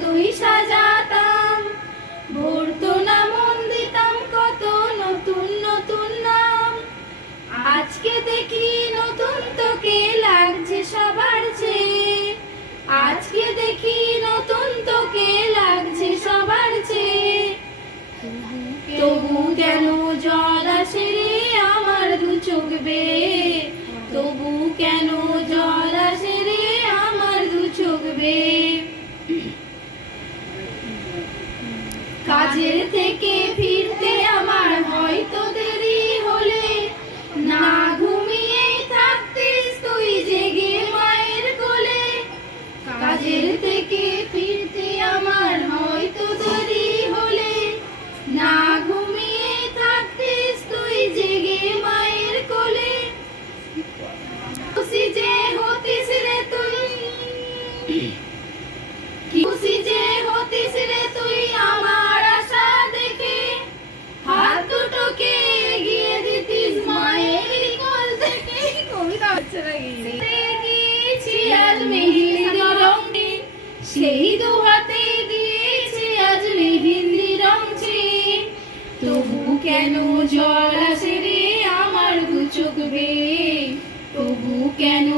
কতই সাজাতাম, ভরতো না মন দিতাম কত নতুন নতুন নাম। আজকে দেখি নতুন তোকে লাগছে সবার চেয়ে, আজকে দেখি নতুন তোকে লাগছে সবার চেয়ে। তবু কেন জল আসে রে আমার দু চোখ বেয়ে, তবু কেন জল আসে রে আমার দু চোখ বেয়ে। কাজের থেকে ফিরতে আমার হয়তো দেরি হলে, না ঘুমিয়ে থাকতিস তুই জেগে মায়ের কোলে। কাজের থেকে ফিরতে আমার হয়তো দেরি হলে, না ঘুমিয়ে থাকতিস তুই জেগে মায়ের কোলে। খুশি যে হতিস রে তুই, খুশি যে হতিস রে তুই আমার আশা দেখে, হাত দুটোকে এগিয়ে দিতিস মায়ের কোল থেকে। কবিতা হচ্ছে নাকি? গিয়েছি আজ মেহেন্দি রঙে, সেই দু হাতে দিয়েছি আজ মেহেন্দি রং ছিঁড়ে। তবু কেন জল আসে রে আমার দু চোখ বেয়ে, তবু কেন